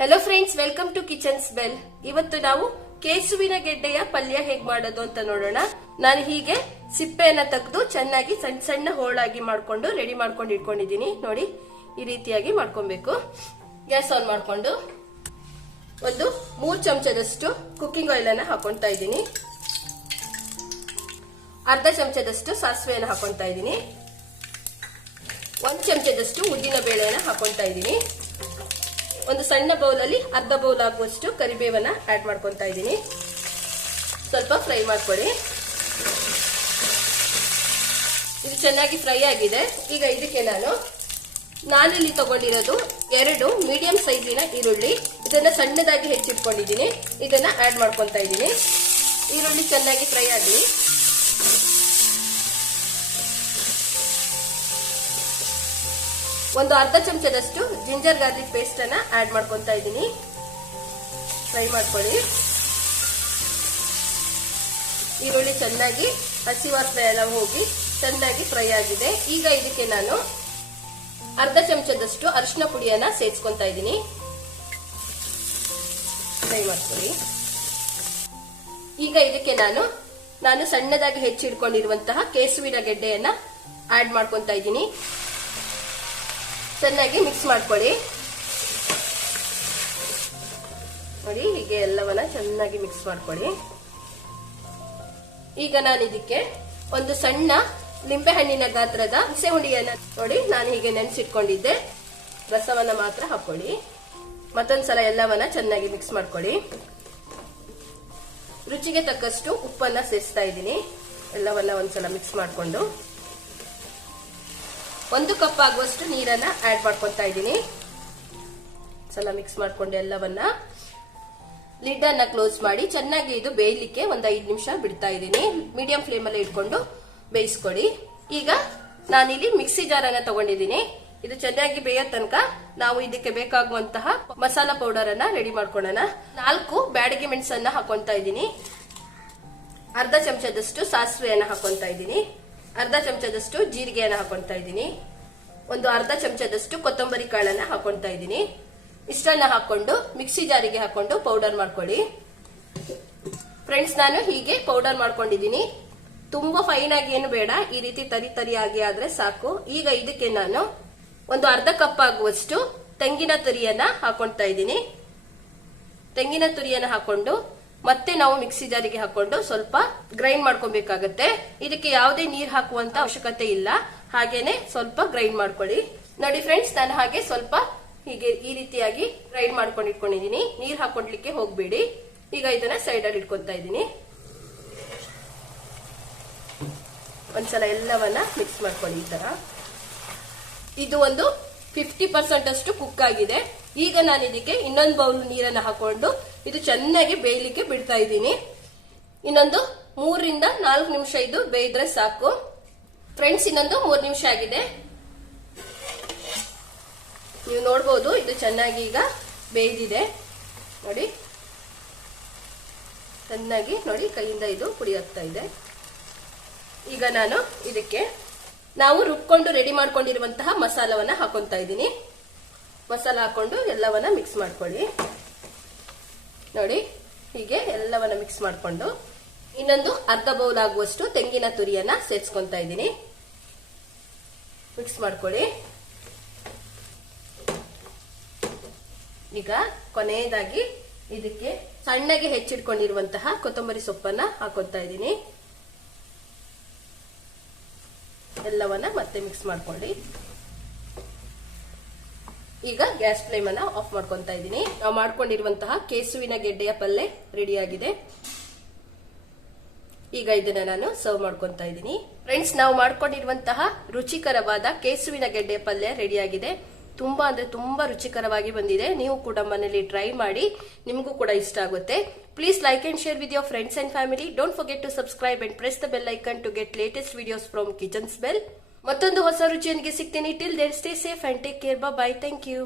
Hello friends, welcome to Kitchens Bell. ಇವತ್ತು ನಾವು ಕೇಸುವಿನ ಗೆಡ್ಡೆಯ ಪಲ್ಯ ಹೇಗ್ ಮಾಡೋದು ಅಂತ ನೋಡೋಣ. ನಾನು ಹೀಗೆ ಸಿಪ್ಪೆಯನ್ನ ತೆಗೆದು ಚೆನ್ನಾಗಿ ಸಣ್ಣ ಸಣ್ಣ ಹೋಳಾಗಿ ಮಾಡ್ಕೊಂಡು ರೆಡಿ ಮಾಡ್ಕೊಂಡು ಇಟ್ಕೊಂಡಿದ್ದೀನಿ. ನೋಡಿ, ಈ ರೀತಿಯಾಗಿ ಮಾಡ್ಕೊಬೇಕು. ಗ್ಯಾಸ್ ಆನ್ ಮಾಡ್ಕೊಂಡು ಒಂದು 3 ಚಮಚದಷ್ಟು ಕುಕ್ಕಿಂಗ್ ಆಯಿಲ್ ಅನ್ನ ಹಾಕೊಂತಾ ಇದ್ದೀನಿ. ಅರ್ಧ ಚಮಚದಷ್ಟು ಸಾಸಿವೆಯನ್ನು ಹಾಕೊಂತಾ ಇದ್ದೀನಿ. 1 ಚಮಚದಷ್ಟು ಉದ್ದಿನ ಬೇಳೆಯನ್ನು ಹಾಕೊಂತಾ ಇದ್ದೀನಿ. ಒಂದು ಸಣ್ಣ ಬೌಲಲ್ಲಿ ಅರ್ಧ ಬೌಲ್ ಆಗುವಷ್ಟು ಕರಿಬೇವನ್ನ ಆಡ್ ಮಾಡ್ಕೊಂತಾ ಇದ್ದೀನಿ. ಸ್ವಲ್ಪ ಫ್ರೈ ಮಾಡ್ಕೊಳ್ಳಿ. ಇದು ಚೆನ್ನಾಗಿ ಫ್ರೈ ಆಗಿದೆ. ಈಗ ಇದಕ್ಕೆ ನಾನಿಲ್ಲಿ ತಗೊಂಡಿರೋದು 2 ಮೀಡಿಯಂ ಸೈಜಿನ ಈರುಳ್ಳಿ. ಇದನ್ನ ಸಣ್ಣದಾಗಿ ಹೆಚ್ಚಿಟ್ಕೊಂಡಿದ್ದೀನಿ. ಇದನ್ನ ಆಡ್ ಮಾಡ್ಕೊಂತಾ ಇದ್ದೀನಿ. ಈರುಳ್ಳಿ ಚೆನ್ನಾಗಿ ಫ್ರೈ ಆಗಲಿ. ಒಂದು ಅರ್ಧ ಚಮಚದಷ್ಟು ಜಿಂಜರ್ ಗಾರ್ಲಿಕ್ ಪೇಸ್ಟ್ ಅನ್ನ ಆಡ್ ಮಾಡ್ಕೊಂತಾ ಇದ್ದೀನಿ. ಫ್ರೈ ಮಾಡ್ಕೊಳ್ಳಿ. ಈರುಳ್ಳಿ ಚೆನ್ನಾಗಿ ಹಸಿ ವಾಸನೆ ಎಲ್ಲ ಹೋಗಿ ಚೆನ್ನಾಗಿ ಫ್ರೈ ಆಗಿದೆ. ಈಗ ಇದಕ್ಕೆ ನಾನು ಅರ್ಧ ಚಮಚದಷ್ಟು ಅರಿಶಿನ ಪುಡಿಯನ್ನ ಸೇರಿಸ್ಕೊಂತಾ ಇದ್ದೀನಿ. ಫ್ರೈ ಮಾಡ್ಕೊಳ್ಳಿ. ಈಗ ಇದಕ್ಕೆ ನಾನು ಸಣ್ಣದಾಗಿ ಹೆಚ್ಚಿಟ್ಕೊಂಡಿರುವಂತಹ ಕೇಸುವಿನ ಗೆಡ್ಡೆಯನ್ನ ಆಡ್ ಮಾಡ್ಕೊಂತಾ ಇದ್ದೀನಿ. ಚೆನ್ನಾಗಿ ಮಿಕ್ಸ್ ಮಾಡ್ಕೊಳ್ಳಿ. ನೋಡಿ, ಹೀಗೆ ಎಲ್ಲವನ್ನ ಚೆನ್ನಾಗಿ ಮಿಕ್ಸ್ ಮಾಡ್ಕೊಳ್ಳಿ. ಈಗ ನಾನು ಇದಕ್ಕೆ ಒಂದು ಸಣ್ಣ ಲಿಂಬೆ ಹಣ್ಣಿನ ಗಾತ್ರದ ಹುಣಸೆ ಹುಳಿಯನ್ನ ನೋಡಿ ನಾನು ಹೀಗೆ ನೆನೆಸಿಟ್ಕೊಂಡಿದ್ದೆ. ರಸವನ್ನ ಮಾತ್ರ ಹಾಕೊಳ್ಳಿ. ಮತ್ತೊಂದ್ಸಲ ಎಲ್ಲವನ್ನ ಚೆನ್ನಾಗಿ ಮಿಕ್ಸ್ ಮಾಡ್ಕೊಳ್ಳಿ. ರುಚಿಗೆ ತಕ್ಕಷ್ಟು ಉಪ್ಪನ್ನ ಸೇರಿಸ್ತಾ ಇದ್ದೀನಿ. ಎಲ್ಲವನ್ನ ಒಂದ್ಸಲ ಮಿಕ್ಸ್ ಮಾಡ್ಕೊಂಡು 1 ಕಪ್ ಆಗುವಷ್ಟು ನೀರನ್ನ ಆಡ್ ಮಾಡ್ಕೊಂತಾ ಇದ್ದೀನಿ. ಸಲ ಮಿಕ್ಸ್ ಮಾಡ್ಕೊಂಡು ಎಲ್ಲವನ್ನ ಲಿಡ್ ಅನ್ನ ಕ್ಲೋಸ್ ಮಾಡಿ ಚೆನ್ನಾಗಿ ಇದು ಬೇಯಲಿಕ್ಕೆ ಒಂದು 5 ನಿಮಿಷ ಬಿಡ್ತಾ ಇದ್ದೀನಿ. ಮೀಡಿಯಂ ಫ್ಲೇಮ್ ಅಲ್ಲಿ ಇಟ್ಕೊಂಡು ಬೇಯಿಸ್ಕೊಡಿ. ಈಗ ನಾನಿಲ್ಲಿ ಮಿಕ್ಸಿ ಜಾರ್ ಅನ್ನ ತಗೊಂಡಿದ್ದೀನಿ. ಇದು ಚೆನ್ನಾಗಿ ಬೇಯೋ ತನಕ ನಾವು ಇದಕ್ಕೆ ಬೇಕಾಗುವಂತಹ ಮಸಾಲಾ ಪೌಡರ್ ಅನ್ನ ರೆಡಿ ಮಾಡ್ಕೊಳ್ಳೋಣ. 4 ಬ್ಯಾಡಗಿ ಮೆಣಸನ್ನ ಹಾಕೊಂತಾ ಇದ್ದೀನಿ. ಅರ್ಧ ಚಮಚದಷ್ಟು ಸಾಸಿವೆಯನ್ನ ಹಾಕೊಂತಾ ಇದ್ದೀನಿ. ಅರ್ಧ ಚಮಚದಷ್ಟು ಜೀರಿಗೆಯನ್ನ ಹಾಕೊಂತಾ ಇದ್ದೀನಿ. ಒಂದು ಅರ್ಧ ಚಮಚದಷ್ಟು ಕೊತ್ತಂಬರಿ ಕಾಳನ್ನ ಹಾಕೊಂತಾ ಇದ್ದೀನಿ. ಇಷ್ಟನ್ನ ಹಾಕೊಂಡು ಮಿಕ್ಸಿ ಜಾರಿಗೆ ಹಾಕೊಂಡು ಪೌಡರ್ ಮಾಡ್ಕೊಳ್ಳಿ. ಫ್ರೆಂಡ್ಸ್, ನಾನು ಹೀಗೆ ಪೌಡರ್ ಮಾಡ್ಕೊಂಡಿದ್ದೀನಿ. ತುಂಬಾ ಫೈನ್ ಆಗಿ ಏನು ಬೇಡ, ಈ ರೀತಿ ತರಿ ಆಗಿ ಆದ್ರೆ ಸಾಕು. ಈಗ ಇದಕ್ಕೆ ನಾನು ಒಂದು ಅರ್ಧ ಕಪ್ ಆಗುವಷ್ಟು ತೆಂಗಿನ ತುರಿಯನ್ನ ಹಾಕೊಂತಾ ಇದ್ದೀನಿ. ತೆಂಗಿನ ತುರಿಯನ್ನ ಹಾಕೊಂಡು ಮತ್ತೆ ನಾವು ಮಿಕ್ಸಿ ಜಾರಿಗೆ ಹಾಕೊಂಡು ಸ್ವಲ್ಪ ಗ್ರೈಂಡ್ ಮಾಡ್ಕೊಬೇಕಾಗತ್ತೆ. ಇದಕ್ಕೆ ಯಾವುದೇ ನೀರ್ ಹಾಕುವಂತ ಅವಶ್ಯಕತೆ ಇಲ್ಲ. ಹಾಗೇನೆ ಸ್ವಲ್ಪ ಗ್ರೈಂಡ್ ಮಾಡ್ಕೊಳ್ಳಿ. ನೋಡಿ ಫ್ರೆಂಡ್ಸ್, ನಾನು ಹಾಗೆ ಸ್ವಲ್ಪ ಹೀಗೆ ಈ ರೀತಿಯಾಗಿ ಗ್ರೈಂಡ್ ಮಾಡ್ಕೊಂಡು ಇಟ್ಕೊಂಡಿದ್ದೀನಿ. ನೀರ್ ಹಾಕೊಂಡ್ಲಿಕ್ಕೆ ಹೋಗ್ಬೇಡಿ. ಈಗ ಇದನ್ನ ಸೈಡ್ ಅಲ್ಲಿ ಇಟ್ಕೊತಾ ಇದ್ದೀನಿ. ಒಂದ್ಸಲ ಎಲ್ಲವನ್ನ ಮಿಕ್ಸ್ ಮಾಡ್ಕೊಳ್ಳಿ. ಈ ತರ ಇದು ಒಂದು 50% ಅಷ್ಟು ಕುಕ್ ಆಗಿದೆ. ಈಗ ನಾನು ಇದಕ್ಕೆ ಇನ್ನೊಂದು ಬೌಲ್ ನೀರನ್ನ ಹಾಕೊಂಡು ಇದು ಚೆನ್ನಾಗಿ ಬೇಯಲಿಕ್ಕೆ ಬಿಡ್ತಾ ಇದ್ದೀನಿ. ಇನ್ನೊಂದು 3 ರಿಂದ 4 ನಿಮಿಷ ಇದು ಬೇಯಿದ್ರೆ ಸಾಕು. ಫ್ರೆಂಡ್ಸ್, ಇನ್ನೊಂದು 3 ನಿಮಿಷ ಆಗಿದೆ. ನೀವು ನೋಡ್ಬೋದು, ಇದು ಚೆನ್ನಾಗಿ ಈಗ ಬೇಯ್ದಿದೆ. ನೋಡಿ, ಚೆನ್ನಾಗಿ ನೋಡಿ ಕೈಯಿಂದ ಇದು ಪುಡಿ ಆಗ್ತಾ ಇದೆ. ಈಗ ನಾನು ಇದಕ್ಕೆ ನಾವು ರುಬ್ಕೊಂಡು ರೆಡಿ ಮಾಡ್ಕೊಂಡಿರುವಂತಹ ಮಸಾಲವನ್ನ ಹಾಕೊಂತಾ ಇದ್ದೀನಿ. ಮಸಾಲ ಹಾಕೊಂಡು ಎಲ್ಲವನ್ನ ಮಿಕ್ಸ್ ಮಾಡ್ಕೊಳ್ಳಿ. ನೋಡಿ, ಹೀಗೆ ಎಲ್ಲವನ್ನ ಮಿಕ್ಸ್ ಮಾಡ್ಕೊಂಡು ಇನ್ನೊಂದು ಅರ್ಧ ಬೌಲ್ ಆಗುವಷ್ಟು ತೆಂಗಿನ ತುರಿಯನ್ನ ಸೇರಿಸ್ಕೊಂತಾ ಇದ್ದೀನಿ. ಮಿಕ್ಸ್ ಮಾಡ್ಕೊಳ್ಳಿ. ಈಗ ಕೊನೆಯದಾಗಿ ಇದಕ್ಕೆ ಸಣ್ಣಗೆ ಹೆಚ್ಚಿಟ್ಕೊಂಡಿರುವಂತಹ ಕೊತ್ತಂಬರಿ ಸೊಪ್ಪನ್ನ ಹಾಕೊಂತಾ ಇದ್ದೀನಿ. ಎಲ್ಲವನ್ನ ಮತ್ತೆ ಮಿಕ್ಸ್ ಮಾಡ್ಕೊಳ್ಳಿ. ಈಗ ಗ್ಯಾಸ್ ಫ್ಲೇಮ್ ಅನ್ನ ಆಫ್ ಮಾಡ್ಕೊಂತಾ ಇದ್ದೀನಿ. ನಾವು ಮಾಡ್ಕೊಂಡಿರುವಂತಹ ಕೇಸುವಿನ ಗೆಡ್ಡೆಯ ಪಲ್ಯ ರೆಡಿ ಆಗಿದೆ. ಈಗ ಇದನ್ನ ನಾನು ಸರ್ವ್ ಮಾಡ್ಕೊಂತಾ ಇದ್ದೀನಿ. ಫ್ರೆಂಡ್ಸ್, ನಾವು ಮಾಡ್ಕೊಂಡಿರುವಂತಹ ರುಚಿಕರವಾದ ಕೇಸುವಿನ ಗೆಡ್ಡೆಯ ಪಲ್ಯ ರೆಡಿ ಆಗಿದೆ. ತುಂಬಾ ಅಂದ್ರೆ ತುಂಬಾ ರುಚಿಕರವಾಗಿ ಬಂದಿದೆ. ನೀವು ಕೂಡ ಮನೆಯಲ್ಲಿ ಟ್ರೈ ಮಾಡಿ, ನಿಮಗೂ ಕೂಡ ಇಷ್ಟ ಆಗುತ್ತೆ. Please like and share with your friends and family. Don't forget to subscribe and press the bell icon to get latest videos from Kitchens Bell. ಮತ್ತೊಂದು ಹೊಸ ರುಚಿಯೊಂದಿಗೆ ಸಿಗ್ತೀನಿ. Till there stay safe and take care. Bye. Thank you.